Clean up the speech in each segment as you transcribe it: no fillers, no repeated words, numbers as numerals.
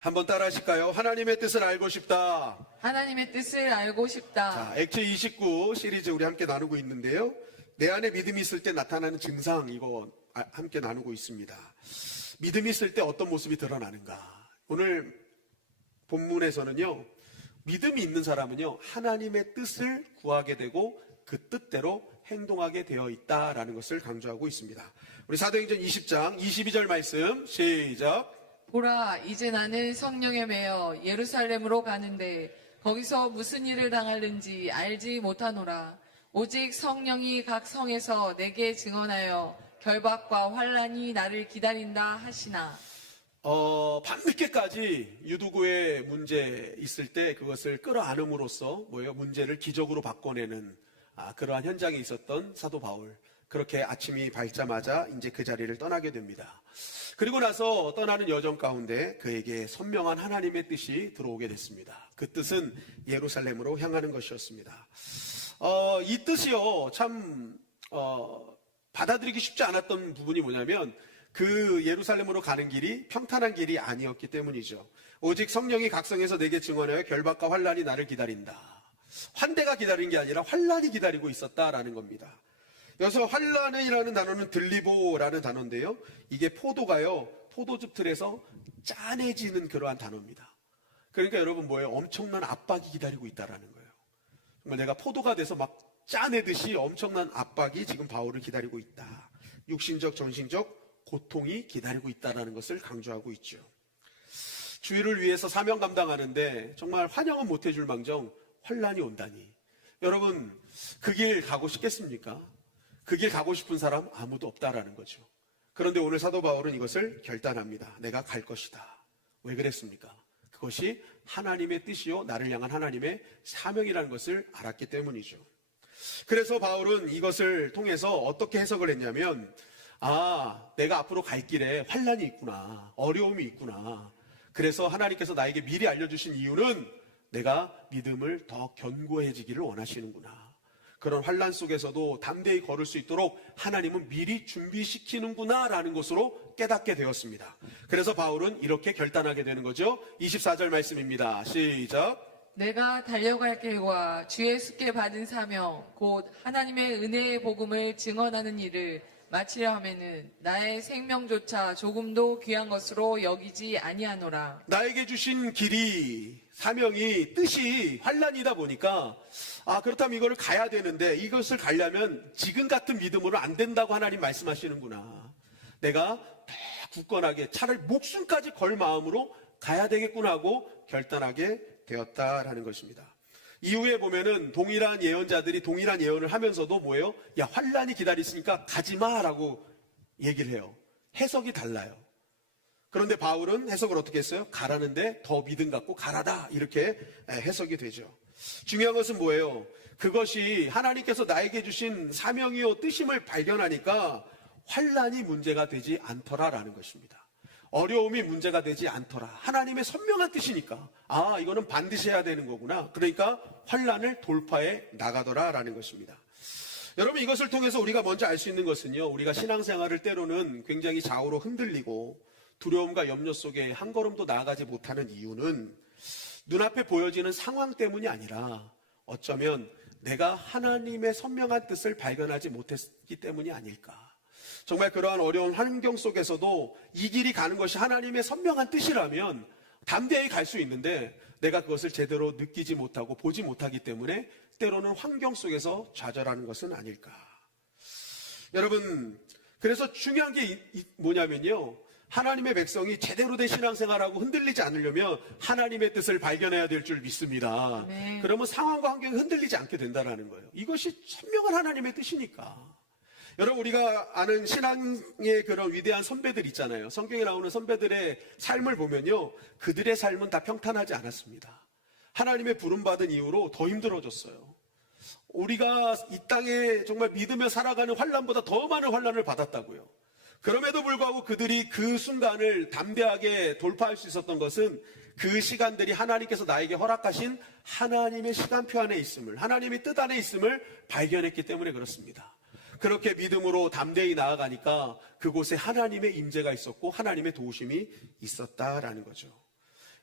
한번 따라 하실까요? 하나님의 뜻을 알고 싶다. 하나님의 뜻을 알고 싶다. 자, 액체 29 시리즈 우리 함께 나누고 있는데요. 내 안에 믿음이 있을 때 나타나는 증상, 이거 함께 나누고 있습니다. 믿음이 있을 때 어떤 모습이 드러나는가? 오늘 본문에서는요, 믿음이 있는 사람은요, 하나님의 뜻을 구하게 되고 그 뜻대로 행동하게 되어 있다라는 것을 강조하고 있습니다. 우리 사도행전 20장 22절 말씀 시작. 보라, 이제 나는 성령에 매여 예루살렘으로 가는데 거기서 무슨 일을 당하는지 알지 못하노라. 오직 성령이 각 성에서 내게 증언하여 결박과 환란이 나를 기다린다 하시나. 밤늦게까지 유두구의 문제 있을 때 그것을 끌어안음으로써 문제를 기적으로 바꿔내는 그러한 현장에 있었던 사도 바울. 그렇게 아침이 밝자마자 이제 그 자리를 떠나게 됩니다. 그리고 나서 떠나는 여정 가운데 그에게 선명한 하나님의 뜻이 들어오게 됐습니다. 그 뜻은 예루살렘으로 향하는 것이었습니다. 이 뜻이요, 참 받아들이기 쉽지 않았던 부분이 뭐냐면 그 예루살렘으로 가는 길이 평탄한 길이 아니었기 때문이죠. 오직 성령이 각성해서 내게 증언하여 결박과 환란이 나를 기다린다. 환대가 기다린 게 아니라 환란이 기다리고 있었다라는 겁니다. 여기서 환란이라는 단어는 들리보라는 단어인데요. 이게 포도가요, 포도즙 틀에서 짠해지는 그러한 단어입니다. 그러니까 여러분 엄청난 압박이 기다리고 있다라는 거예요. 정말 내가 포도가 돼서 막 짜내듯이 엄청난 압박이 지금 바울을 기다리고 있다. 육신적, 정신적 고통이 기다리고 있다라는 것을 강조하고 있죠. 주의를 위해서 사명 감당하는데 정말 환영은 못 해줄 망정 환란이 온다니. 여러분, 그 길 가고 싶겠습니까? 그 길 가고 싶은 사람 아무도 없다라는 거죠. 그런데 오늘 사도 바울은 이것을 결단합니다. 내가 갈 것이다. 왜 그랬습니까? 그것이 하나님의 뜻이요, 나를 향한 하나님의 사명이라는 것을 알았기 때문이죠. 그래서 바울은 이것을 통해서 어떻게 해석을 했냐면, 내가 앞으로 갈 길에 환란이 있구나, 어려움이 있구나. 그래서 하나님께서 나에게 미리 알려주신 이유는 내가 믿음을 더 견고해지기를 원하시는구나. 그런 환란 속에서도 담대히 걸을 수 있도록 하나님은 미리 준비시키는구나 라는 것으로 깨닫게 되었습니다. 그래서 바울은 이렇게 결단하게 되는 거죠. 24절 말씀입니다. 시작. 내가 달려갈 길과 주의 суд게 받은 사명 곧 하나님의 은혜의 복음을 증언하는 일을 마치려 하면은 나의 생명조차 조금도 귀한 것으로 여기지 아니하노라. 나에게 주신 길이, 사명이, 뜻이 환란이다 보니까 그렇다면 이거를 가야 되는데 이것을 가려면 지금 같은 믿음으로 안 된다고 하나님 말씀하시는구나. 내가 더 굳건하게 차라리 목숨까지 걸 마음으로 가야 되겠구나 하고 결단하게 되었다라는 것입니다. 이후에 보면은 동일한 예언자들이 동일한 예언을 하면서도 야, 환란이 기다리시니까 가지마라고 얘기를 해요. 해석이 달라요. 그런데 바울은 해석을 어떻게 했어요? 가라는데 더 믿음 갖고 가라다, 이렇게 해석이 되죠. 중요한 것은 뭐예요? 그것이 하나님께서 나에게 주신 사명이요 뜻임을 발견하니까 환란이 문제가 되지 않더라라는 것입니다. 어려움이 문제가 되지 않더라. 하나님의 선명한 뜻이니까 이거는 반드시 해야 되는 거구나. 그러니까 환란을 돌파해 나가더라라는 것입니다. 여러분, 이것을 통해서 우리가 먼저 알 수 있는 것은요, 우리가 신앙생활을 때로는 굉장히 좌우로 흔들리고 두려움과 염려 속에 한 걸음도 나아가지 못하는 이유는 눈앞에 보여지는 상황 때문이 아니라 어쩌면 내가 하나님의 선명한 뜻을 발견하지 못했기 때문이 아닐까. 정말 그러한 어려운 환경 속에서도 이 길이 가는 것이 하나님의 선명한 뜻이라면 담대히 갈 수 있는데 내가 그것을 제대로 느끼지 못하고 보지 못하기 때문에 때로는 환경 속에서 좌절하는 것은 아닐까. 여러분, 그래서 중요한 게 뭐냐면요, 하나님의 백성이 제대로 된 신앙생활하고 흔들리지 않으려면 하나님의 뜻을 발견해야 될 줄 믿습니다. 네. 그러면 상황과 환경이 흔들리지 않게 된다는 거예요. 이것이 선명한 하나님의 뜻이니까. 여러분, 우리가 아는 신앙의 그런 위대한 선배들 있잖아요. 성경에 나오는 선배들의 삶을 보면요, 그들의 삶은 다 평탄하지 않았습니다. 하나님의 부름받은 이후로 더 힘들어졌어요. 우리가 이 땅에 정말 믿으며 살아가는 환란보다 더 많은 환란을 받았다고요. 그럼에도 불구하고 그들이 그 순간을 담대하게 돌파할 수 있었던 것은 그 시간들이 하나님께서 나에게 허락하신 하나님의 시간표 안에 있음을, 하나님의 뜻 안에 있음을 발견했기 때문에 그렇습니다. 그렇게 믿음으로 담대히 나아가니까 그곳에 하나님의 임재가 있었고 하나님의 도우심이 있었다라는 거죠.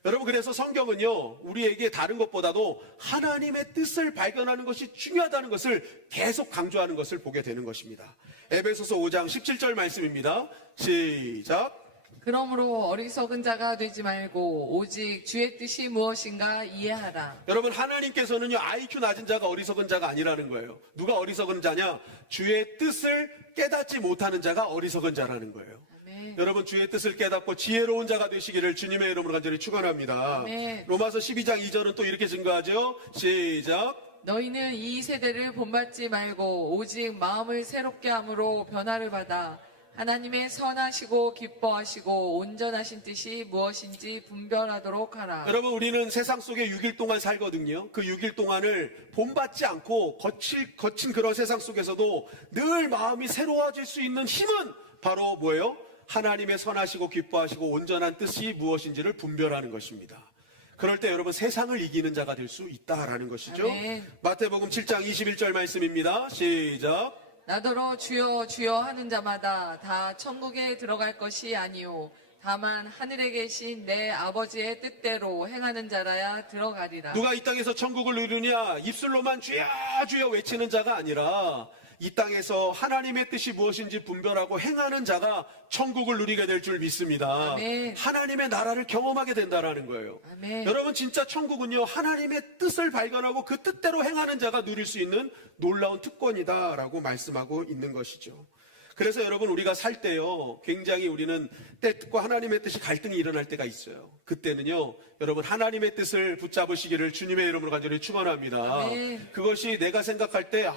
여러분, 그래서 성경은요, 우리에게 다른 것보다도 하나님의 뜻을 발견하는 것이 중요하다는 것을 계속 강조하는 것을 보게 되는 것입니다. 에베소서 5장 17절 말씀입니다. 시작. 그러므로 어리석은 자가 되지 말고 오직 주의 뜻이 무엇인가 이해하라. 여러분, 하나님께서는요, IQ 낮은 자가 어리석은 자가 아니라는 거예요. 누가 어리석은 자냐? 주의 뜻을 깨닫지 못하는 자가 어리석은 자라는 거예요. 아멘. 여러분, 주의 뜻을 깨닫고 지혜로운 자가 되시기를 주님의 이름으로 간절히 축원합니다. 아멘. 로마서 12장 2절은 또 이렇게 증거하죠. 시작. 너희는 이 세대를 본받지 말고 오직 마음을 새롭게 함으로 변화를 받아 하나님의 선하시고 기뻐하시고 온전하신 뜻이 무엇인지 분별하도록 하라. 여러분, 우리는 세상 속에 6일 동안 살거든요. 그 6일 동안을 본받지 않고 거친 그런 세상 속에서도 늘 마음이 새로워질 수 있는 힘은 바로 뭐예요? 하나님의 선하시고 기뻐하시고 온전한 뜻이 무엇인지를 분별하는 것입니다. 그럴 때 여러분, 세상을 이기는 자가 될 수 있다라는 것이죠. 아멘. 마태복음 7장 21절 말씀입니다. 시작. 나더러 주여 주여 하는 자마다 다 천국에 들어갈 것이 아니요 다만 하늘에 계신 내 아버지의 뜻대로 행하는 자라야 들어가리라. 누가 이 땅에서 천국을 누리느냐? 입술로만 주여 주여 외치는 자가 아니라 이 땅에서 하나님의 뜻이 무엇인지 분별하고 행하는 자가 천국을 누리게 될 줄 믿습니다. 아멘. 하나님의 나라를 경험하게 된다라는 거예요. 아멘. 여러분, 진짜 천국은요, 하나님의 뜻을 발견하고 그 뜻대로 행하는 자가 누릴 수 있는 놀라운 특권이다라고 말씀하고 있는 것이죠. 그래서 여러분, 우리가 살 때요, 굉장히 우리는 뜻과 하나님의 뜻이 갈등이 일어날 때가 있어요. 그때는요, 여러분, 하나님의 뜻을 붙잡으시기를 주님의 이름으로 간절히 축원합니다. 아멘. 그것이 내가 생각할 때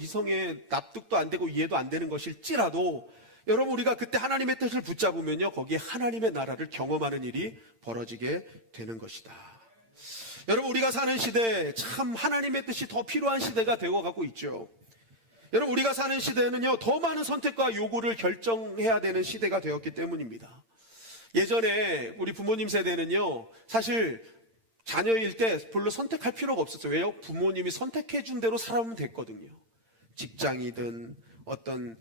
이성에 납득도 안 되고 이해도 안 되는 것일지라도 여러분, 우리가 그때 하나님의 뜻을 붙잡으면요, 거기에 하나님의 나라를 경험하는 일이 벌어지게 되는 것이다. 여러분, 우리가 사는 시대에 참 하나님의 뜻이 더 필요한 시대가 되어가고 있죠. 여러분, 우리가 사는 시대는요, 더 많은 선택과 요구를 결정해야 되는 시대가 되었기 때문입니다. 예전에 우리 부모님 세대는요, 사실 자녀일 때 별로 선택할 필요가 없었어요. 왜요? 부모님이 선택해준 대로 살아오면 됐거든요. 직장이든 어떤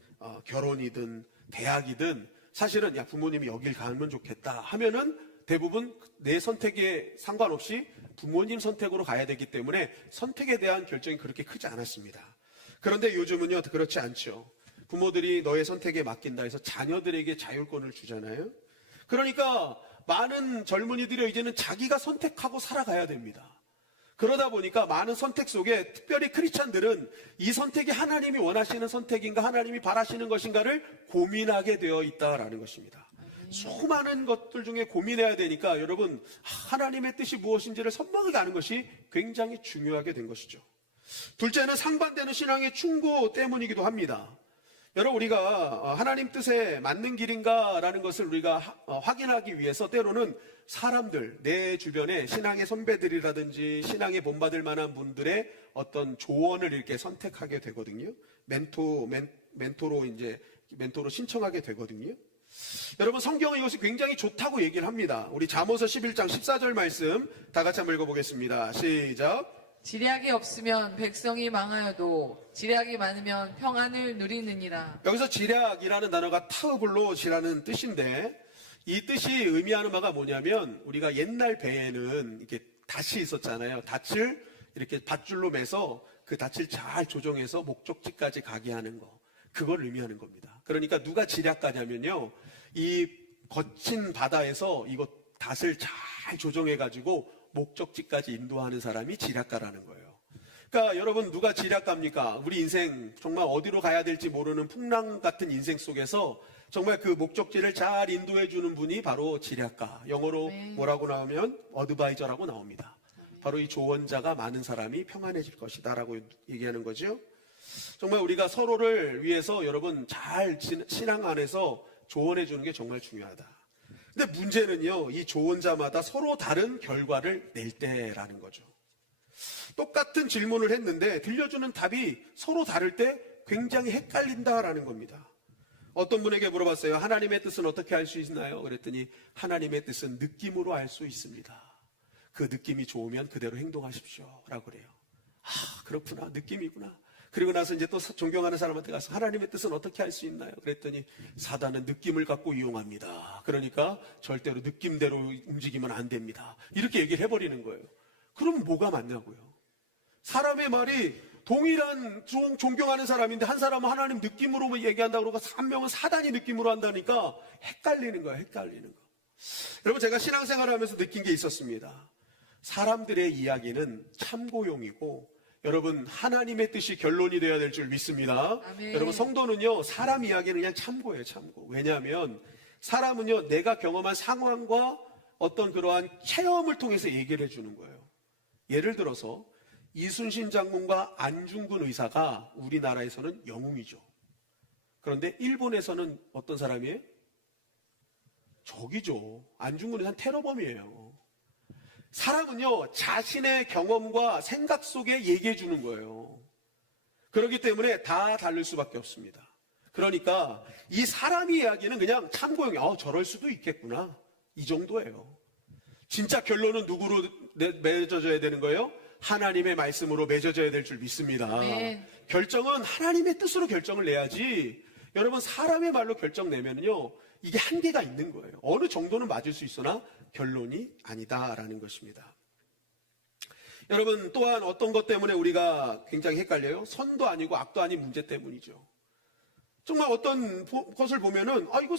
결혼이든 대학이든 사실은 야, 부모님이 여길 가면 좋겠다 하면은 대부분 내 선택에 상관없이 부모님 선택으로 가야 되기 때문에 선택에 대한 결정이 그렇게 크지 않았습니다. 그런데 요즘은요, 그렇지 않죠. 부모들이 너의 선택에 맡긴다 해서 자녀들에게 자율권을 주잖아요. 그러니까 많은 젊은이들이 이제는 자기가 선택하고 살아가야 됩니다. 그러다 보니까 많은 선택 속에 특별히 크리스찬들은 이 선택이 하나님이 원하시는 선택인가 하나님이 바라시는 것인가를 고민하게 되어 있다라는 것입니다. 수많은 것들 중에 고민해야 되니까 여러분, 하나님의 뜻이 무엇인지를 선명하게 아는 것이 굉장히 중요하게 된 것이죠. 둘째는 상반되는 신앙의 충고 때문이기도 합니다. 여러분, 우리가 하나님 뜻에 맞는 길인가라는 것을 우리가 확인하기 위해서 때로는 사람들, 내 주변에 신앙의 선배들이라든지 신앙에 본받을 만한 분들의 어떤 조언을 이렇게 선택하게 되거든요. 멘토로 신청하게 되거든요. 여러분, 성경은 이것이 굉장히 좋다고 얘기를 합니다. 우리 잠언서 11장 14절 말씀 다 같이 한번 읽어보겠습니다. 시작. 지략이 없으면 백성이 망하여도 지략이 많으면 평안을 누리느니라. 여기서 지략이라는 단어가 타우블로시라는 뜻인데, 이 뜻이 의미하는 바가 뭐냐면, 우리가 옛날 배에는 이렇게 닻이 있었잖아요. 닻을 이렇게 밧줄로 매서 그 닻을 잘 조정해서 목적지까지 가게 하는 거, 그걸 의미하는 겁니다. 그러니까 누가 지략가냐면요, 이 거친 바다에서 이거 닷을 잘 조정해가지고 목적지까지 인도하는 사람이 지략가라는 거예요. 그러니까 여러분, 누가 지략가입니까? 우리 인생 정말 어디로 가야 될지 모르는 풍랑 같은 인생 속에서 정말 그 목적지를 잘 인도해 주는 분이 바로 지략가. 영어로 뭐라고 나오면 어드바이저라고 나옵니다. 바로 이 조언자가 많은 사람이 평안해질 것이다 라고 얘기하는 거죠. 정말 우리가 서로를 위해서 여러분 잘 신앙 안에서 조언해 주는 게 정말 중요하다. 근데 문제는요, 이 조언자마다 서로 다른 결과를 낼 때라는 거죠. 똑같은 질문을 했는데 들려주는 답이 서로 다를 때 굉장히 헷갈린다라는 겁니다. 어떤 분에게 물어봤어요. 하나님의 뜻은 어떻게 알 수 있나요? 그랬더니 하나님의 뜻은 느낌으로 알 수 있습니다. 그 느낌이 좋으면 그대로 행동하십시오 라고 그래요. 그렇구나, 느낌이구나. 그리고 나서 이제 또 존경하는 사람한테 가서 하나님의 뜻은 어떻게 할 수 있나요? 그랬더니 사단은 느낌을 갖고 이용합니다. 그러니까 절대로 느낌대로 움직이면 안 됩니다. 이렇게 얘기를 해버리는 거예요. 그럼 뭐가 맞냐고요? 사람의 말이 동일한 존경하는 사람인데 한 사람은 하나님 느낌으로 얘기한다고 그러고 한 명은 사단이 느낌으로 한다니까 헷갈리는 거예요. 헷갈리는 거. 여러분, 제가 신앙생활을 하면서 느낀 게 있었습니다. 사람들의 이야기는 참고용이고 여러분, 하나님의 뜻이 결론이 되어야 될 줄 믿습니다. 아멘. 여러분, 성도는요, 사람 이야기는 그냥 참고예요, 참고. 왜냐하면 사람은요, 내가 경험한 상황과 어떤 그러한 체험을 통해서 얘기를 해주는 거예요. 예를 들어서 이순신 장군과 안중근 의사가 우리나라에서는 영웅이죠. 그런데 일본에서는 어떤 사람이에요? 적이죠. 안중근 의사는 테러범이에요. 사람은요, 자신의 경험과 생각 속에 얘기해 주는 거예요. 그렇기 때문에 다 다를 수밖에 없습니다. 그러니까 이 사람의 이야기는 그냥 참고용이에요. 저럴 수도 있겠구나. 이 정도예요. 진짜 결론은 누구로 맺어져야 되는 거예요? 하나님의 말씀으로 맺어져야 될 줄 믿습니다. 네. 결정은 하나님의 뜻으로 결정을 내야지. 여러분, 사람의 말로 결정 내면요, 이게 한계가 있는 거예요. 어느 정도는 맞을 수 있으나 결론이 아니다라는 것입니다. 여러분, 또한 어떤 것 때문에 우리가 굉장히 헷갈려요? 선도 아니고 악도 아닌 문제 때문이죠. 정말 어떤 것을 보면은 이거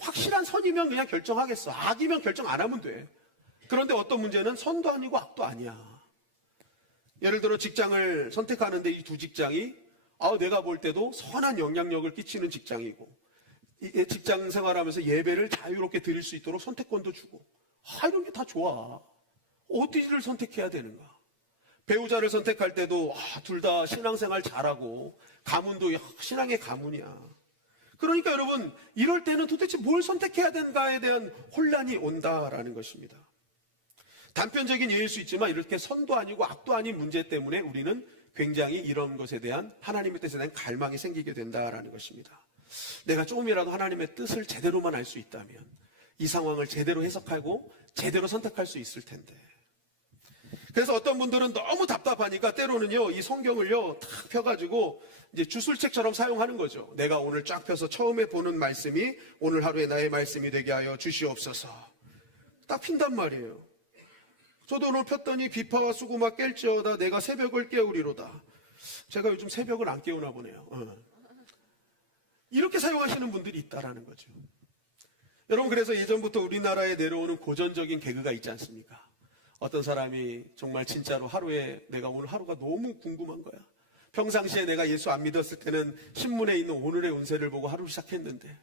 확실한 선이면 그냥 결정하겠어. 악이면 결정 안 하면 돼. 그런데 어떤 문제는 선도 아니고 악도 아니야. 예를 들어 직장을 선택하는데 이 두 직장이 내가 볼 때도 선한 영향력을 끼치는 직장이고, 이 직장 생활하면서 예배를 자유롭게 드릴 수 있도록 선택권도 주고, 이런 게 다 좋아. 어디를 선택해야 되는가? 배우자를 선택할 때도 둘 다 신앙생활 잘하고 가문도 신앙의 가문이야. 그러니까 여러분, 이럴 때는 도대체 뭘 선택해야 되는가에 대한 혼란이 온다라는 것입니다. 단편적인 예일 수 있지만 이렇게 선도 아니고 악도 아닌 문제 때문에 우리는 굉장히 이런 것에 대한 하나님의 뜻에 대한 갈망이 생기게 된다라는 것입니다. 내가 조금이라도 하나님의 뜻을 제대로만 알 수 있다면 이 상황을 제대로 해석하고 제대로 선택할 수 있을 텐데. 그래서 어떤 분들은 너무 답답하니까 때로는요, 이 성경을요 탁 펴가지고 이제 주술책처럼 사용하는 거죠. 내가 오늘 쫙 펴서 처음에 보는 말씀이 오늘 하루의 나의 말씀이 되게 하여 주시옵소서. 딱 핀단 말이에요. 저도 오늘 폈더니 비파와 수구마 깰지어다 내가 새벽을 깨우리로다. 제가 요즘 새벽을 안 깨우나 보네요. 이렇게 사용하시는 분들이 있다라는 거죠. 여러분, 그래서 예전부터 우리나라에 내려오는 고전적인 개그가 있지 않습니까? 어떤 사람이 정말 진짜로 하루에 내가 오늘 하루가 너무 궁금한 거야. 평상시에 내가 예수 안 믿었을 때는 신문에 있는 오늘의 운세를 보고 하루를 시작했는데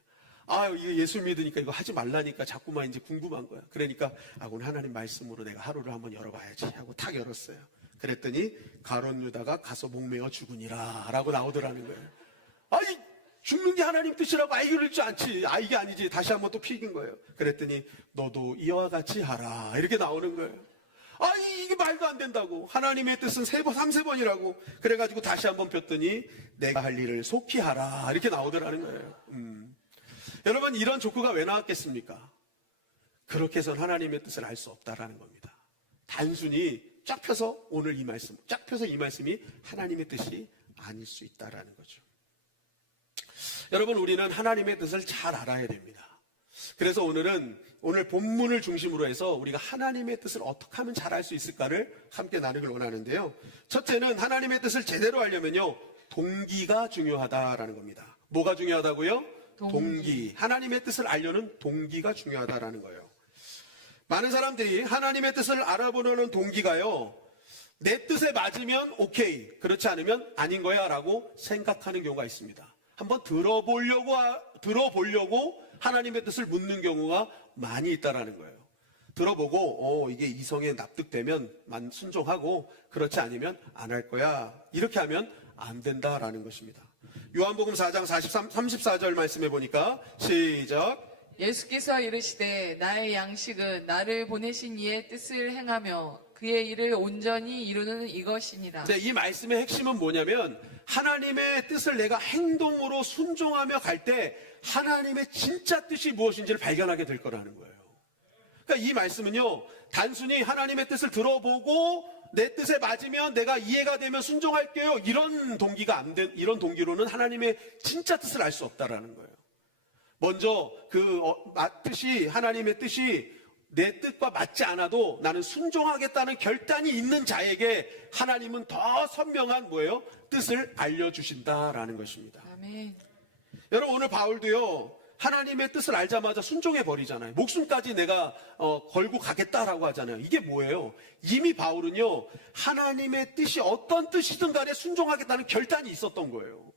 이거 예수 믿으니까 이거 하지 말라니까 자꾸만 이제 궁금한 거야. 그러니까 오늘 하나님 말씀으로 내가 하루를 한번 열어봐야지 하고 탁 열었어요. 그랬더니 가론 유다가 가서 목매어 죽으니라 라고 나오더라는 거예요. 죽는 게 하나님 뜻이라고 이럴 줄 않지. 이게 아니지. 다시 한번 또 피긴 거예요. 그랬더니 너도 이와 같이 하라 이렇게 나오는 거예요. 이게 말도 안 된다고. 하나님의 뜻은 3세번이라고. 그래가지고 다시 한번 폈더니 내가 할 일을 속히 하라 이렇게 나오더라는 거예요. 여러분, 이런 조크가 왜 나왔겠습니까? 그렇게 해서는 하나님의 뜻을 알 수 없다라는 겁니다. 단순히 쫙 펴서 오늘 이 말씀, 쫙 펴서 이 말씀이 하나님의 뜻이 아닐 수 있다라는 거죠. 여러분, 우리는 하나님의 뜻을 잘 알아야 됩니다. 그래서 오늘 본문을 중심으로 해서 우리가 하나님의 뜻을 어떻게 하면 잘 알 수 있을까를 함께 나누길 원하는데요. 첫째는 하나님의 뜻을 제대로 알려면요, 동기가 중요하다라는 겁니다. 뭐가 중요하다고요? 동기. 하나님의 뜻을 알려는 동기가 중요하다라는 거예요. 많은 사람들이 하나님의 뜻을 알아보려는 동기가요, 내 뜻에 맞으면 오케이, 그렇지 않으면 아닌 거야 라고 생각하는 경우가 있습니다. 한번 들어보려고 하나님의 뜻을 묻는 경우가 많이 있다라는 거예요. 들어보고 이게 이성에 납득되면 순종하고 그렇지 않으면 안 할 거야, 이렇게 하면 안 된다라는 것입니다. 요한복음 4장 34절 말씀해 보니까 시작. 예수께서 이르시되 나의 양식은 나를 보내신 이의 뜻을 행하며 그의 일을 온전히 이루는 이것이니라. 이 말씀의 핵심은 뭐냐면 하나님의 뜻을 내가 행동으로 순종하며 갈 때 하나님의 진짜 뜻이 무엇인지를 발견하게 될 거라는 거예요. 그러니까 이 말씀은요, 단순히 하나님의 뜻을 들어보고 내 뜻에 맞으면 내가 이해가 되면 순종할게요. 이런 동기가 이런 동기로는 하나님의 진짜 뜻을 알 수 없다라는 거예요. 먼저 하나님의 뜻이 내 뜻과 맞지 않아도 나는 순종하겠다는 결단이 있는 자에게 하나님은 더 선명한 뜻을 알려주신다라는 것입니다. 아멘. 여러분, 오늘 바울도요, 하나님의 뜻을 알자마자 순종해 버리잖아요. 목숨까지 내가 걸고 가겠다라고 하잖아요. 이게 뭐예요? 이미 바울은요, 하나님의 뜻이 어떤 뜻이든 간에 순종하겠다는 결단이 있었던 거예요.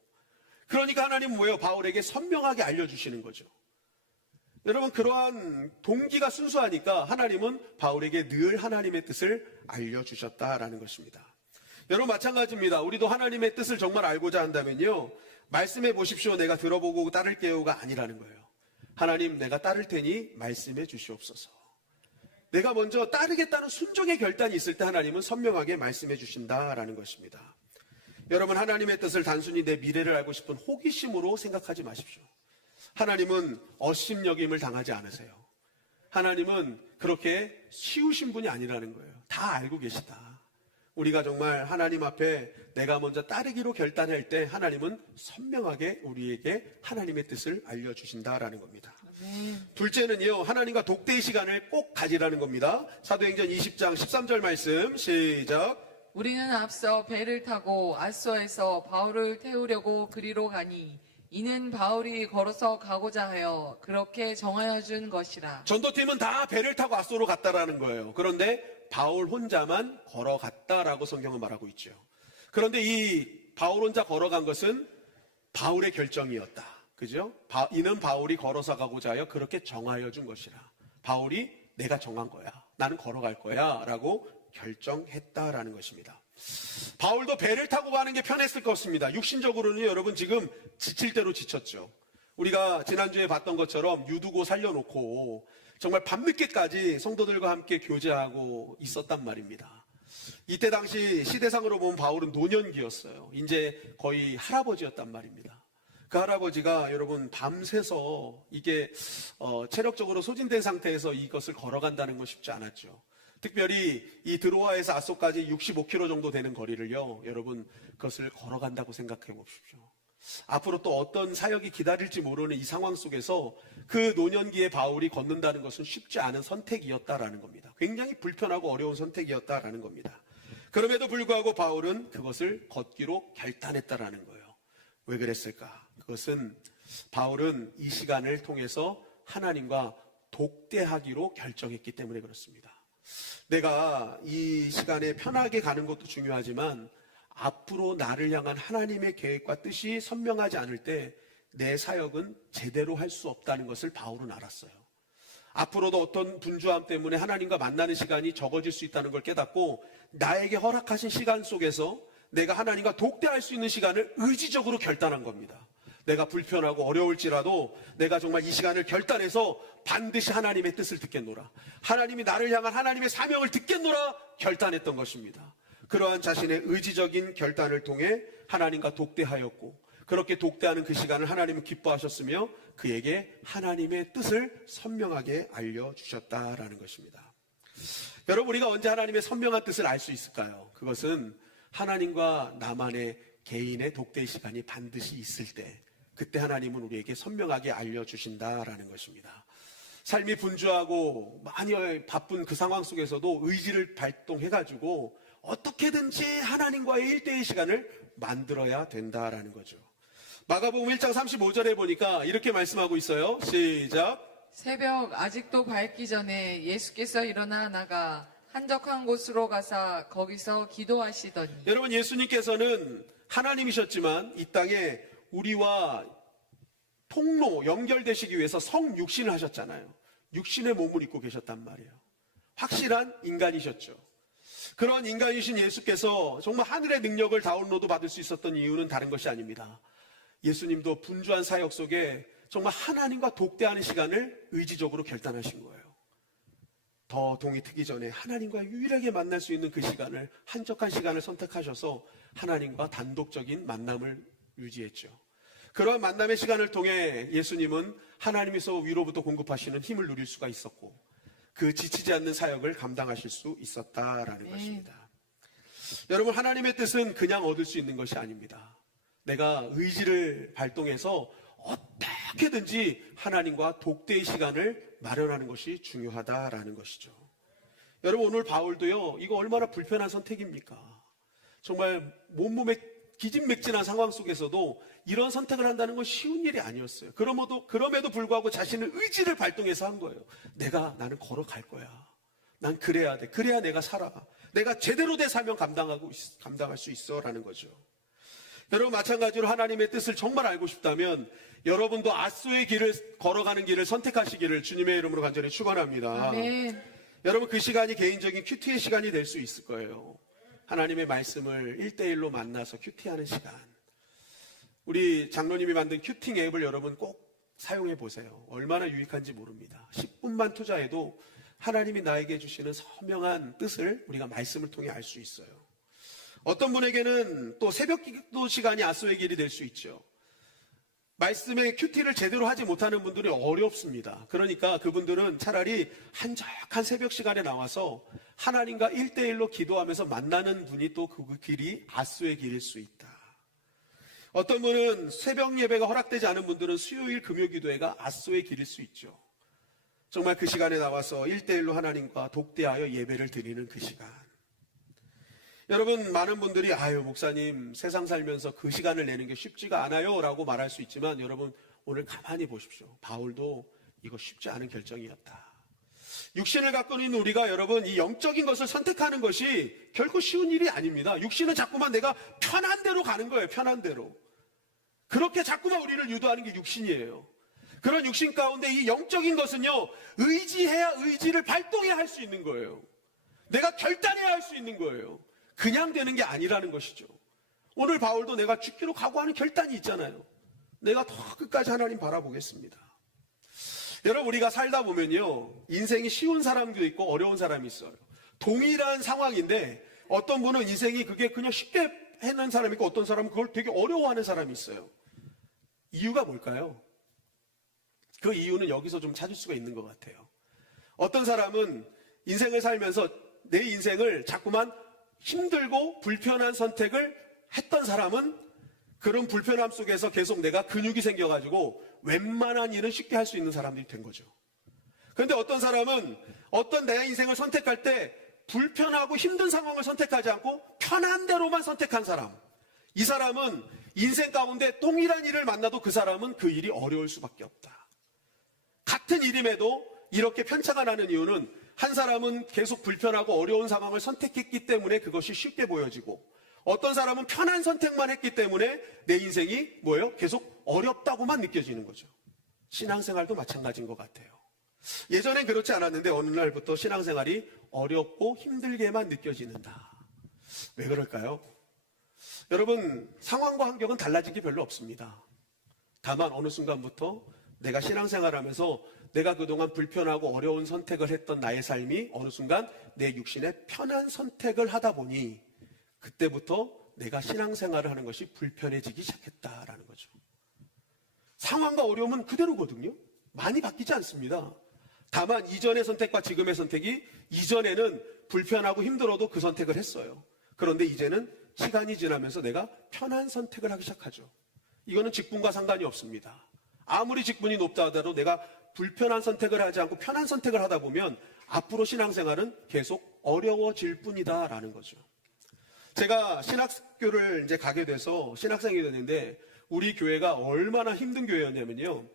그러니까 하나님은 바울에게 선명하게 알려주시는 거죠. 여러분, 그러한 동기가 순수하니까 하나님은 바울에게 늘 하나님의 뜻을 알려주셨다라는 것입니다. 여러분, 마찬가지입니다. 우리도 하나님의 뜻을 정말 알고자 한다면요, 말씀해 보십시오, 내가 들어보고 따를게요가 아니라는 거예요. 하나님, 내가 따를 테니 말씀해 주시옵소서. 내가 먼저 따르겠다는 순종의 결단이 있을 때 하나님은 선명하게 말씀해 주신다라는 것입니다. 여러분, 하나님의 뜻을 단순히 내 미래를 알고 싶은 호기심으로 생각하지 마십시오. 하나님은 업신여김을 당하지 않으세요. 하나님은 그렇게 쉬우신 분이 아니라는 거예요. 다 알고 계시다. 우리가 정말 하나님 앞에 내가 먼저 따르기로 결단할 때 하나님은 선명하게 우리에게 하나님의 뜻을 알려주신다라는 겁니다. 둘째는요, 하나님과 독대의 시간을 꼭 가지라는 겁니다. 사도행전 20장 13절 말씀 시작. 우리는 앞서 배를 타고 아소에서 바울을 태우려고 그리로 가니 이는 바울이 걸어서 가고자 하여 그렇게 정하여 준 것이라. 전도팀은 다 배를 타고 아소로 갔다라는 거예요. 그런데 바울 혼자만 걸어갔다라고 성경은 말하고 있죠. 그런데 이 바울 혼자 걸어간 것은 바울의 결정이었다. 그죠? 이는 바울이 걸어서 가고자 하여 그렇게 정하여 준 것이라. 바울이 내가 정한 거야. 나는 걸어갈 거야. 라고 결정했다라는 것입니다. 바울도 배를 타고 가는 게 편했을 것입니다. 육신적으로는 여러분 지금 지칠 대로 지쳤죠. 우리가 지난주에 봤던 것처럼 유두고 살려놓고 정말 밤늦게까지 성도들과 함께 교제하고 있었단 말입니다. 이때 당시 시대상으로 보면 바울은 노년기였어요. 이제 거의 할아버지였단 말입니다. 그 할아버지가 여러분 밤새서 이게 체력적으로 소진된 상태에서 이것을 걸어간다는 건 쉽지 않았죠. 특별히 이 드로아에서 아소까지 65km 정도 되는 거리를요, 여러분 그것을 걸어간다고 생각해 보십시오. 앞으로 또 어떤 사역이 기다릴지 모르는 이 상황 속에서 그 노년기의 바울이 걷는다는 것은 쉽지 않은 선택이었다라는 겁니다. 굉장히 불편하고 어려운 선택이었다라는 겁니다. 그럼에도 불구하고 바울은 그것을 걷기로 결단했다라는 거예요. 왜 그랬을까? 그것은 바울은 이 시간을 통해서 하나님과 독대하기로 결정했기 때문에 그렇습니다. 내가 이 시간에 편하게 가는 것도 중요하지만 앞으로 나를 향한 하나님의 계획과 뜻이 선명하지 않을 때 내 사역은 제대로 할 수 없다는 것을 바울은 알았어요. 앞으로도 어떤 분주함 때문에 하나님과 만나는 시간이 적어질 수 있다는 걸 깨닫고 나에게 허락하신 시간 속에서 내가 하나님과 독대할 수 있는 시간을 의지적으로 결단한 겁니다. 내가 불편하고 어려울지라도 내가 정말 이 시간을 결단해서 반드시 하나님의 뜻을 듣겠노라. 하나님이 나를 향한 하나님의 사명을 듣겠노라 결단했던 것입니다. 그러한 자신의 의지적인 결단을 통해 하나님과 독대하였고 그렇게 독대하는 그 시간을 하나님은 기뻐하셨으며 그에게 하나님의 뜻을 선명하게 알려주셨다라는 것입니다. 여러분, 우리가 언제 하나님의 선명한 뜻을 알 수 있을까요? 그것은 하나님과 나만의 개인의 독대의 시간이 반드시 있을 때, 그때 하나님은 우리에게 선명하게 알려주신다라는 것입니다. 삶이 분주하고 많이 바쁜 그 상황 속에서도 의지를 발동해가지고 어떻게든지 하나님과의 1대의 시간을 만들어야 된다라는 거죠. 마가복음 1장 35절에 보니까 이렇게 말씀하고 있어요. 시작. 새벽 아직도 밝기 전에 예수께서 일어나 나가 한적한 곳으로 가사 거기서 기도하시더니. 여러분, 예수님께서는 하나님이셨지만 이 땅에 우리와 통로 연결되시기 위해서 성육신을 하셨잖아요. 육신의 몸을 입고 계셨단 말이에요. 확실한 인간이셨죠. 그런 인간이신 예수께서 정말 하늘의 능력을 다운로드 받을 수 있었던 이유는 다른 것이 아닙니다. 예수님도 분주한 사역 속에 정말 하나님과 독대하는 시간을 의지적으로 결단하신 거예요. 더 동이 트기 전에 하나님과 유일하게 만날 수 있는 그 시간을, 한적한 시간을 선택하셔서 하나님과 단독적인 만남을 유지했죠. 그러한 만남의 시간을 통해 예수님은 하나님에서 위로부터 공급하시는 힘을 누릴 수가 있었고 그 지치지 않는 사역을 감당하실 수 있었다라는 것입니다. 여러분, 하나님의 뜻은 그냥 얻을 수 있는 것이 아닙니다. 내가 의지를 발동해서 어떻게든지 하나님과 독대의 시간을 마련하는 것이 중요하다라는 것이죠. 여러분, 오늘 바울도요, 이거 얼마나 불편한 선택입니까? 정말 몸몸에 기진맥진한 상황 속에서도 이런 선택을 한다는 건 쉬운 일이 아니었어요. 그럼에도 불구하고 자신의 의지를 발동해서 한 거예요. 나는 걸어갈 거야. 난 그래야 돼. 그래야 내가 살아. 내가 제대로 된 사명 감당할 수 있어. 라는 거죠. 여러분, 마찬가지로 하나님의 뜻을 정말 알고 싶다면 여러분도 아소의 길을 걸어가는 길을 선택하시기를 주님의 이름으로 간절히 축원합니다. 아멘. 여러분, 그 시간이 개인적인 큐티의 시간이 될 수 있을 거예요. 하나님의 말씀을 1대1로 만나서 큐티하는 시간. 우리 장로님이 만든 큐팅 앱을 여러분 꼭 사용해 보세요. 얼마나 유익한지 모릅니다. 10분만 투자해도 하나님이 나에게 주시는 선명한 뜻을 우리가 말씀을 통해 알 수 있어요. 어떤 분에게는 또 새벽 기도 시간이 아소의 길이 될 수 있죠. 말씀의 큐티를 제대로 하지 못하는 분들이 어렵습니다. 그러니까 그분들은 차라리 한적한 새벽 시간에 나와서 하나님과 1대1로 기도하면서 만나는 분이 또 그 길이 아소의 길일 수 있다. 어떤 분은 새벽 예배가 허락되지 않은 분들은 수요일 금요 기도회가 아소의 길일 수 있죠. 정말 그 시간에 나와서 1대1로 하나님과 독대하여 예배를 드리는 그 시간. 여러분, 많은 분들이 목사님 세상 살면서 그 시간을 내는 게 쉽지가 않아요 라고 말할 수 있지만, 여러분 오늘 가만히 보십시오. 바울도 이거 쉽지 않은 결정이었다. 육신을 갖고 있는 우리가 여러분 이 영적인 것을 선택하는 것이 결코 쉬운 일이 아닙니다. 육신은 자꾸만 내가 편한 대로 가는 거예요. 편한 대로. 그렇게 자꾸만 우리를 유도하는 게 육신이에요. 그런 육신 가운데 이 영적인 것은요, 의지해야, 의지를 발동해야 할 수 있는 거예요. 내가 결단해야 할 수 있는 거예요. 그냥 되는 게 아니라는 것이죠. 오늘 바울도 내가 죽기로 각오하는 결단이 있잖아요. 내가 더 끝까지 하나님 바라보겠습니다. 여러분, 우리가 살다 보면요, 인생이 쉬운 사람도 있고 어려운 사람이 있어요. 동일한 상황인데 어떤 분은 인생이 그게 그냥 쉽게 해낸 사람이 있고 어떤 사람은 그걸 되게 어려워하는 사람이 있어요. 이유가 뭘까요? 그 이유는 여기서 좀 찾을 수가 있는 것 같아요. 어떤 사람은 인생을 살면서 내 인생을 자꾸만 힘들고 불편한 선택을 했던 사람은 그런 불편함 속에서 계속 내가 근육이 생겨가지고 웬만한 일은 쉽게 할 수 있는 사람들이 된 거죠. 그런데 어떤 사람은 어떤 내 인생을 선택할 때 불편하고 힘든 상황을 선택하지 않고 편한 대로만 선택한 사람, 이 사람은 인생 가운데 동일한 일을 만나도 그 사람은 그 일이 어려울 수밖에 없다. 같은 일임에도 이렇게 편차가 나는 이유는 한 사람은 계속 불편하고 어려운 상황을 선택했기 때문에 그것이 쉽게 보여지고, 어떤 사람은 편한 선택만 했기 때문에 내 인생이 계속 어렵다고만 느껴지는 거죠. 신앙생활도 마찬가지인 것 같아요. 예전엔 그렇지 않았는데 어느 날부터 신앙생활이 어렵고 힘들게만 느껴지는다. 왜 그럴까요? 여러분, 상황과 환경은 달라진 게 별로 없습니다. 다만 어느 순간부터 내가 신앙생활하면서 내가 그동안 불편하고 어려운 선택을 했던 나의 삶이 어느 순간 내 육신의 편한 선택을 하다 보니 그때부터 내가 신앙생활을 하는 것이 불편해지기 시작했다라는 거죠. 상황과 어려움은 그대로거든요. 많이 바뀌지 않습니다. 다만 이전의 선택과 지금의 선택이, 이전에는 불편하고 힘들어도 그 선택을 했어요. 그런데 이제는 시간이 지나면서 내가 편한 선택을 하기 시작하죠. 이거는 직분과 상관이 없습니다. 아무리 직분이 높다 하더라도 내가 불편한 선택을 하지 않고 편한 선택을 하다 보면 앞으로 신앙생활은 계속 어려워질 뿐이다라는 거죠. 제가 신학교를 이제 가게 돼서 신학생이 됐는데 우리 교회가 얼마나 힘든 교회였냐면요,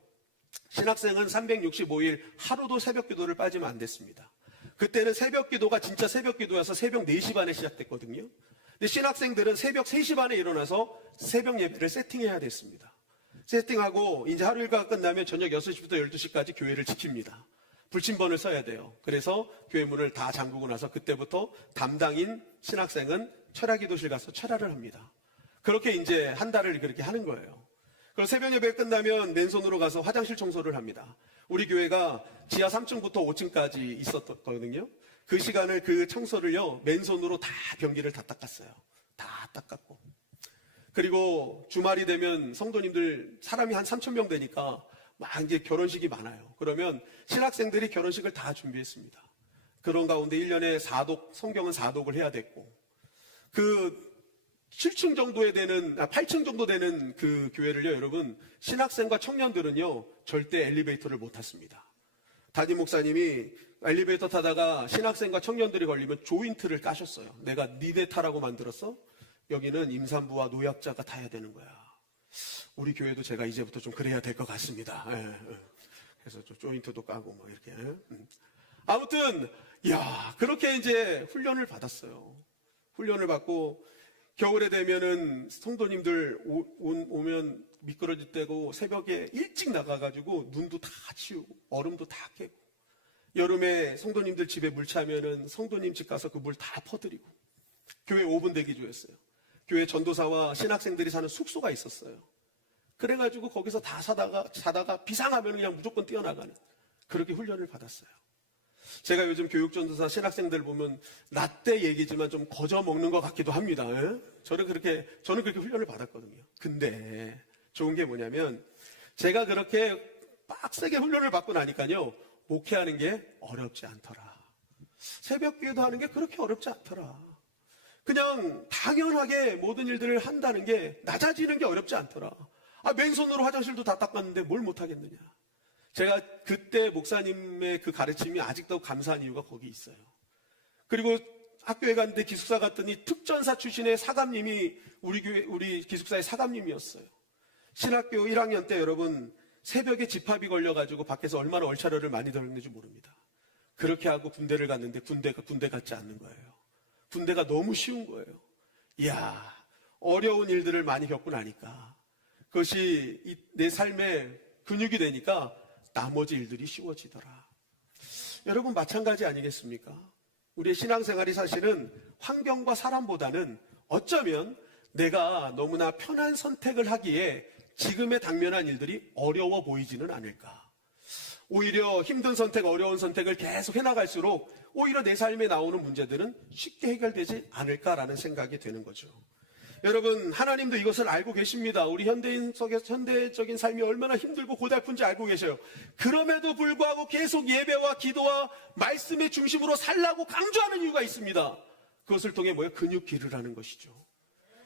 신학생은 365일 하루도 새벽 기도를 빠지면 안 됐습니다. 그때는 새벽 기도가 진짜 새벽 기도여서 새벽 4시 반에 시작됐거든요. 근데 신학생들은 새벽 3시 반에 일어나서 새벽 예배를 세팅해야 됐습니다. 세팅하고 이제 하루 일과가 끝나면 저녁 6시부터 12시까지 교회를 지킵니다. 불침번을 써야 돼요. 그래서 교회 문을 다 잠그고 나서 그때부터 담당인 신학생은 철야기도실 가서 철야를 합니다. 그렇게 이제 한 달을 그렇게 하는 거예요. 그리고 새벽 예배 끝나면 맨손으로 가서 화장실 청소를 합니다. 우리 교회가 지하 3층부터 5층까지 있었거든요. 그 시간을, 그 청소를요, 맨손으로 다 변기를 다 닦았어요. 다 닦았고. 그리고 주말이 되면 성도님들 사람이 한 3,000명 되니까 막 이제 결혼식이 많아요. 그러면 신학생들이 결혼식을 다 준비했습니다. 그런 가운데 1년에 4독, 성경은 4독을 해야 됐고, 그 7층 정도에 되는, 8층 정도 되는 그 교회를요, 여러분, 신학생과 청년들은요, 절대 엘리베이터를 못 탔습니다. 담임 목사님이 엘리베이터 타다가 신학생과 청년들이 걸리면 조인트를 까셨어요. 내가 니네 타라고 만들었어? 여기는 임산부와 노약자가 타야 되는 거야. 우리 교회도 제가 이제부터 좀 그래야 될 것 같습니다. 그래서 좀 조인트도 까고 뭐 이렇게. 아무튼 그렇게 이제 훈련을 받았어요. 훈련을 받고 겨울에 되면은 성도님들 오면 미끄러질 때고 새벽에 일찍 나가가지고 눈도 다 치우고 얼음도 다 깨고, 여름에 성도님들 집에 물 차면은 성도님 집 가서 그 물 다 퍼드리고, 교회 5분 대기조였어요. 교회 전도사와 신학생들이 사는 숙소가 있었어요. 그래가지고 거기서 다 자다가 비상하면 그냥 무조건 뛰어나가는, 그렇게 훈련을 받았어요. 제가 요즘 교육전도사 신학생들 보면 나 때 얘기지만 좀 거저 먹는 것 같기도 합니다. 저는 그렇게 훈련을 받았거든요. 근데 좋은 게 뭐냐면 제가 그렇게 빡세게 훈련을 받고 나니까요, 목회하는 게 어렵지 않더라. 새벽 기도도 하는 게 그렇게 어렵지 않더라. 그냥 당연하게 모든 일들을 한다는 게, 낮아지는 게 어렵지 않더라. 맨손으로 화장실도 다 닦았는데 뭘 못하겠느냐. 제가 그때 목사님의 그 가르침이 아직도 감사한 이유가 거기 있어요. 그리고 학교에 갔는데 기숙사 갔더니 특전사 출신의 사감님이 우리 기숙사의 사감님이었어요. 신학교 1학년 때 여러분, 새벽에 집합이 걸려가지고 밖에서 얼마나 얼차려를 많이 들었는지 모릅니다. 그렇게 하고 군대를 갔는데 군대 같지 않는 거예요. 군대가 너무 쉬운 거예요. 이야, 어려운 일들을 많이 겪고 나니까 그것이 내 삶의 근육이 되니까 나머지 일들이 쉬워지더라. 여러분, 마찬가지 아니겠습니까? 우리의 신앙생활이 사실은 환경과 사람보다는 어쩌면 내가 너무나 편한 선택을 하기에 지금의 당면한 일들이 어려워 보이지는 않을까. 오히려 힘든 선택, 어려운 선택을 계속 해나갈수록 오히려 내 삶에 나오는 문제들은 쉽게 해결되지 않을까라는 생각이 되는 거죠. 여러분, 하나님도 이것을 알고 계십니다. 우리 현대적인 삶이 얼마나 힘들고 고달픈지 알고 계셔요. 그럼에도 불구하고 계속 예배와 기도와 말씀의 중심으로 살라고 강조하는 이유가 있습니다. 그것을 통해 근육 기르라는 것이죠.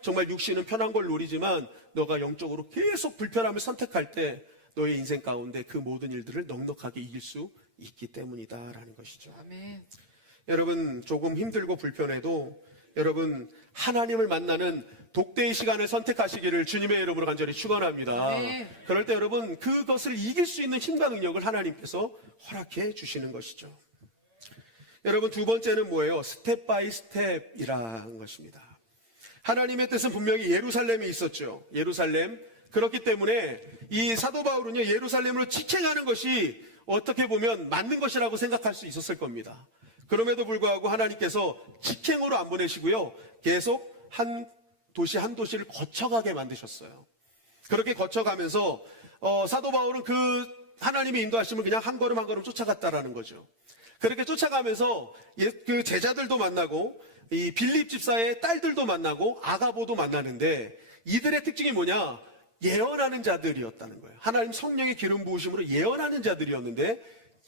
정말 육신은 편한 걸 노리지만 너가 영적으로 계속 불편함을 선택할 때 너의 인생 가운데 그 모든 일들을 넉넉하게 이길 수 있기 때문이다라는 것이죠. 아멘. 여러분, 조금 힘들고 불편해도 여러분, 하나님을 만나는 독대의 시간을 선택하시기를 주님의 이름으로 간절히 축원합니다. 네. 그럴 때 여러분, 그것을 이길 수 있는 힘과 능력을 하나님께서 허락해 주시는 것이죠. 여러분, 두 번째는 뭐예요? 스텝 바이 스텝이라는 것입니다. 하나님의 뜻은 분명히 예루살렘에 있었죠. 예루살렘. 그렇기 때문에 이 사도 바울은요, 예루살렘으로 직행하는 것이 어떻게 보면 맞는 것이라고 생각할 수 있었을 겁니다. 그럼에도 불구하고 하나님께서 직행으로 안 보내시고요, 계속 한 도시 한 도시를 거쳐가게 만드셨어요. 그렇게 거쳐가면서 사도 바울은 그 하나님의 인도하심을 그냥 한 걸음 한 걸음 쫓아갔다라는 거죠. 그렇게 쫓아가면서 그 제자들도 만나고 이 빌립 집사의 딸들도 만나고 아가보도 만나는데, 이들의 특징이 뭐냐? 예언하는 자들이었다는 거예요. 하나님 성령의 기름 부으심으로 예언하는 자들이었는데,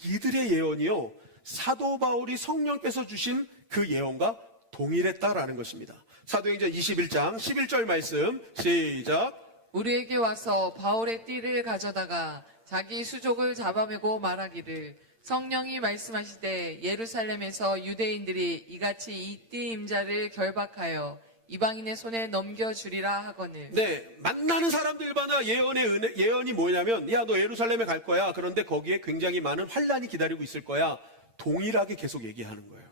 이들의 예언이요, 사도 바울이 성령께서 주신 그 예언과 동일했다라는 것입니다. 사도행전 21장 11절 말씀 시작. 우리에게 와서 바울의 띠를 가져다가 자기 수족을 잡아매고 말하기를, 성령이 말씀하시되 예루살렘에서 유대인들이 이같이 이 띠 임자를 결박하여 이방인의 손에 넘겨주리라 하거늘. 네, 만나는 사람들마다 예언이 뭐냐면, 야, 너 예루살렘에 갈 거야. 그런데 거기에 굉장히 많은 환란이 기다리고 있을 거야. 동일하게 계속 얘기하는 거예요.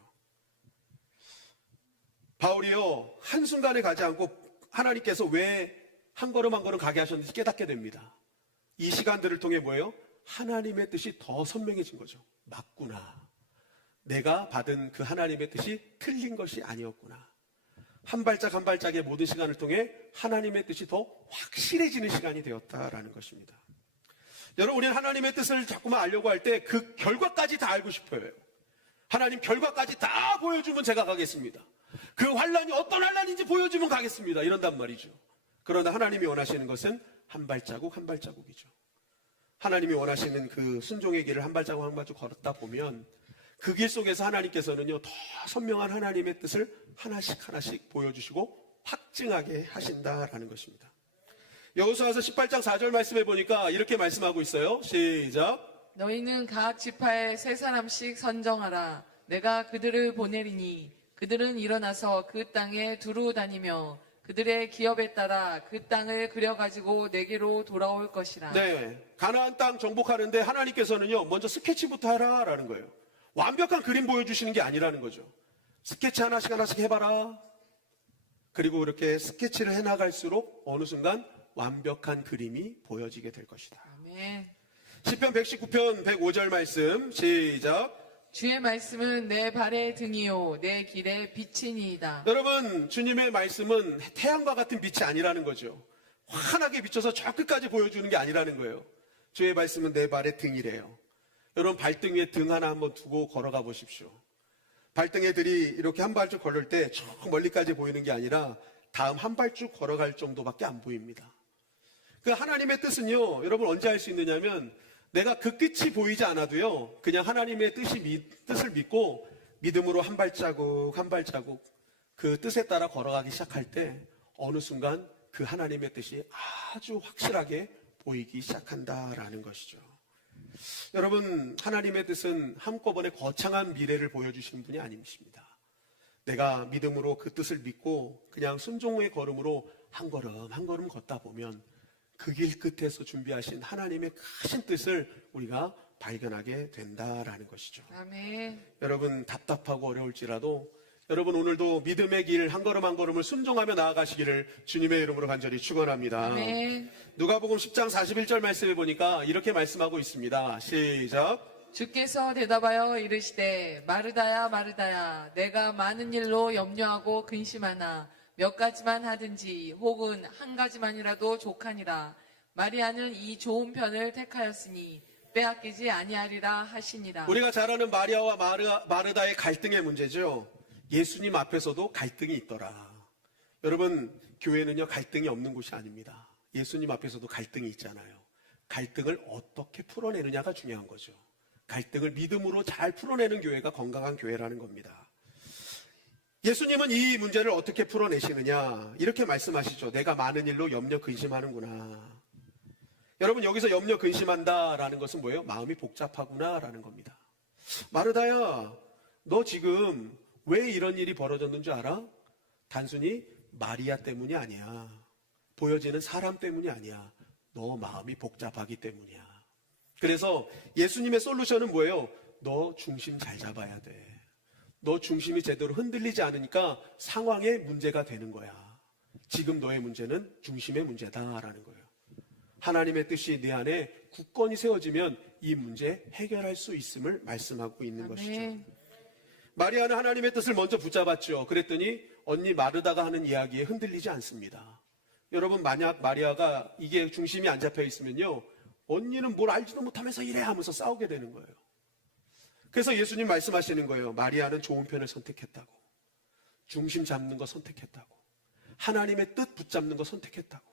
바울이요, 한순간에 가지 않고 하나님께서 왜 한 걸음 한 걸음 가게 하셨는지 깨닫게 됩니다. 이 시간들을 통해 뭐예요? 하나님의 뜻이 더 선명해진 거죠. 맞구나. 내가 받은 그 하나님의 뜻이 틀린 것이 아니었구나. 한 발짝 한 발짝의 모든 시간을 통해 하나님의 뜻이 더 확실해지는 시간이 되었다라는 것입니다. 여러분, 우리는 하나님의 뜻을 자꾸만 알려고 할 때 그 결과까지 다 알고 싶어요. 하나님 결과까지 다 보여주면 제가 가겠습니다. 그 환란이 어떤 환란인지 보여주면 가겠습니다. 이런단 말이죠. 그러나 하나님이 원하시는 것은 한 발자국 한 발자국이죠. 하나님이 원하시는 그 순종의 길을 한 발자국 한 발자국 걸었다 보면 그 길 속에서 하나님께서는요, 더 선명한 하나님의 뜻을 하나씩 하나씩 보여주시고 확증하게 하신다라는 것입니다. 여호수아서 18장 4절 말씀해 보니까 이렇게 말씀하고 있어요. 시작. 너희는 각 지파에 세 사람씩 선정하라. 내가 그들을 보내리니 그들은 일어나서 그 땅에 두루 다니며 그들의 기업에 따라 그 땅을 그려가지고 내게로 돌아올 것이라. 네, 가나안 땅 정복하는데 하나님께서는요, 먼저 스케치부터 하라라는 거예요. 완벽한 그림 보여주시는 게 아니라는 거죠. 스케치 하나씩 하나씩 해봐라. 그리고 그렇게 스케치를 해나갈수록 어느 순간 완벽한 그림이 보여지게 될 것이다. 아멘. 시편 119편 105절 말씀 시작. 주의 말씀은 내 발의 등이요 내 길의 빛이니이다. 여러분, 주님의 말씀은 태양과 같은 빛이 아니라는 거죠. 환하게 비춰서 저 끝까지 보여주는 게 아니라는 거예요. 주의 말씀은 내 발의 등이래요. 여러분, 발등 위에 등 하나 한번 두고 걸어가 보십시오. 발등에 들이 이렇게 한 발쭉 걸을 때 저 멀리까지 보이는 게 아니라 다음 한 발쭉 걸어갈 정도밖에 안 보입니다. 그 하나님의 뜻은요, 여러분 언제 알 수 있느냐면 내가 그 끝이 보이지 않아도요, 그냥 하나님의 뜻을 믿고 믿음으로 한 발자국 한 발자국 그 뜻에 따라 걸어가기 시작할 때 어느 순간 그 하나님의 뜻이 아주 확실하게 보이기 시작한다라는 것이죠. 여러분, 하나님의 뜻은 한꺼번에 거창한 미래를 보여주시는 분이 아니십니다. 내가 믿음으로 그 뜻을 믿고 그냥 순종의 걸음으로 한 걸음 한 걸음 걷다 보면 그 길 끝에서 준비하신 하나님의 크신 뜻을 우리가 발견하게 된다라는 것이죠. 아멘. 여러분, 답답하고 어려울지라도 여러분 오늘도 믿음의 길 한 걸음 한 걸음을 순종하며 나아가시기를 주님의 이름으로 간절히 축원합니다. 아멘. 누가복음 10장 41절 말씀해 보니까 이렇게 말씀하고 있습니다. 시작. 주께서 대답하여 이르시되 마르다야 마르다야 내가 많은 일로 염려하고 근심하나 몇 가지만 하든지 혹은 한 가지만이라도 족하니라. 마리아는 이 좋은 편을 택하였으니 빼앗기지 아니하리라 하시니라. 우리가 잘 아는 마리아와 마르다의 갈등의 문제죠. 예수님 앞에서도 갈등이 있더라. 여러분, 교회는요 갈등이 없는 곳이 아닙니다. 예수님 앞에서도 갈등이 있잖아요. 갈등을 어떻게 풀어내느냐가 중요한 거죠. 갈등을 믿음으로 잘 풀어내는 교회가 건강한 교회라는 겁니다. 예수님은 이 문제를 어떻게 풀어내시느냐 이렇게 말씀하시죠. 내가 많은 일로 염려 근심하는구나. 여러분, 여기서 염려 근심한다라는 것은 뭐예요? 마음이 복잡하구나라는 겁니다. 마르다야, 너 지금 왜 이런 일이 벌어졌는 줄 알아? 단순히 마리아 때문이 아니야. 보여지는 사람 때문이 아니야. 너 마음이 복잡하기 때문이야. 그래서 예수님의 솔루션은 뭐예요? 너 중심 잘 잡아야 돼. 너 중심이 제대로 흔들리지 않으니까 상황의 문제가 되는 거야. 지금 너의 문제는 중심의 문제다라는 거예요. 하나님의 뜻이 내 안에 굳건히 세워지면 이 문제 해결할 수 있음을 말씀하고 있는 아멘. 것이죠. 마리아는 하나님의 뜻을 먼저 붙잡았죠. 그랬더니 언니 마르다가 하는 이야기에 흔들리지 않습니다. 여러분, 만약 마리아가 이게 중심이 안 잡혀 있으면요, 언니는 뭘 알지도 못하면서 이래 하면서 싸우게 되는 거예요. 그래서 예수님 말씀하시는 거예요. 마리아는 좋은 편을 선택했다고. 중심 잡는 거 선택했다고. 하나님의 뜻 붙잡는 거 선택했다고.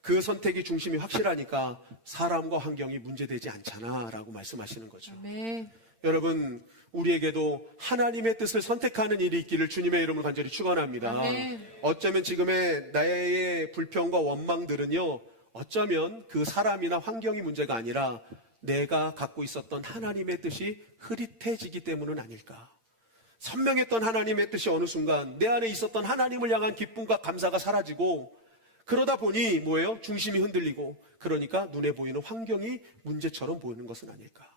그 선택이 중심이 확실하니까 사람과 환경이 문제되지 않잖아 라고 말씀하시는 거죠. 아멘. 여러분, 우리에게도 하나님의 뜻을 선택하는 일이 있기를 주님의 이름으로 간절히 축원합니다. 아멘. 어쩌면 지금의 나의 불평과 원망들은요, 어쩌면 그 사람이나 환경이 문제가 아니라 내가 갖고 있었던 하나님의 뜻이 흐릿해지기 때문은 아닐까. 선명했던 하나님의 뜻이 어느 순간 내 안에 있었던 하나님을 향한 기쁨과 감사가 사라지고, 그러다 보니 뭐예요? 중심이 흔들리고, 그러니까 눈에 보이는 환경이 문제처럼 보이는 것은 아닐까.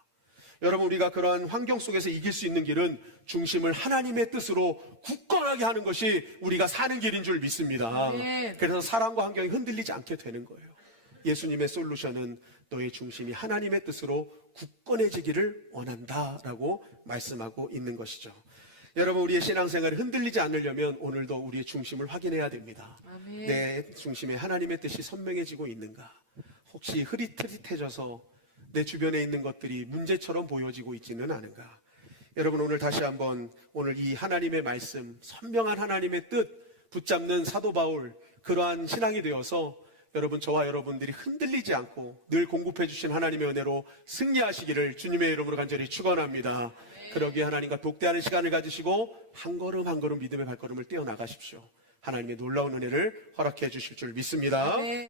여러분, 우리가 그러한 환경 속에서 이길 수 있는 길은 중심을 하나님의 뜻으로 굳건하게 하는 것이 우리가 사는 길인 줄 믿습니다. 네. 그래서 사람과 환경이 흔들리지 않게 되는 거예요. 예수님의 솔루션은 너의 중심이 하나님의 뜻으로 굳건해지기를 원한다라고 말씀하고 있는 것이죠. 여러분, 우리의 신앙생활이 흔들리지 않으려면 오늘도 우리의 중심을 확인해야 됩니다. 아멘. 내 중심에 하나님의 뜻이 선명해지고 있는가? 혹시 흐릿해져서 내 주변에 있는 것들이 문제처럼 보여지고 있지는 않은가? 여러분, 오늘 다시 한번 오늘 이 하나님의 말씀, 선명한 하나님의 뜻 붙잡는 사도 바울, 그러한 신앙이 되어서 여러분, 저와 여러분들이 흔들리지 않고 늘 공급해 주신 하나님의 은혜로 승리하시기를 주님의 이름으로 간절히 축원합니다. 그러기에 하나님과 독대하는 시간을 가지시고 한 걸음 한 걸음 믿음의 발걸음을 떼어나가십시오. 하나님의 놀라운 은혜를 허락해 주실 줄 믿습니다. 네.